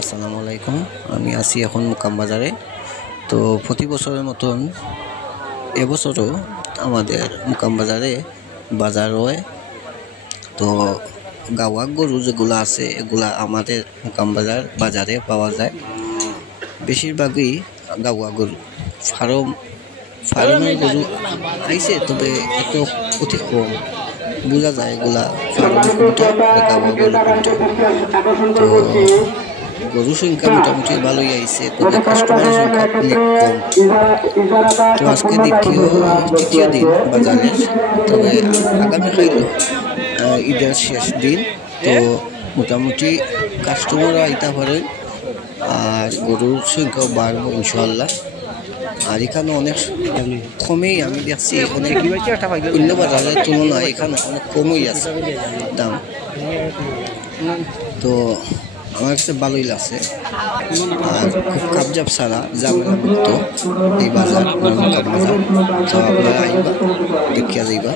আসসালামু আলাইকুম। আমি আছি এখন মুকাম বাজারে। তো প্রতি বছরের মতন এবছরও আমাদের মুকাম বাজারে বাজার হয়। তো গাওয়া গরু যেগুলো আছে এগুলা আমাদের মুকাম বাজারে পাওয়া যায়। বেশিরভাগই গাওয়া গরু। ফার্মের গরু আইছে, তবে এত অতি কম বোঝা যায় এগুলা ফার্মের কোনটা গাওয়া গরু কোনটা। তো গরুর সংখ্যা মোটামুটি ভালোই আইছে, তবে কাস্টমারের সংখ্যা অনেক কম। তো আজকে তৃতীয় দিন বাজারের। তবে আগামীকাল ঈদের শেষ দিন, তো মোটামুটি কাস্টমারও আইতে পারে আর গরুর সংখ্যাও বাড়বো ইনশাআল্লাহ। আর এখানে অনেক কমেই আমি দেখছি, অনেক অন্য বাজারের তুলনায় এখানে অনেক কমই আছে দাম। তো আমার কাছে ভালোই লাগছে। আর খুব কাবজাব ছাড়া ঝামেলা মুক্ত এই বাজার, মুকাম বাজার। তো আপনারা আইবা, দেখিয়া যাইবা।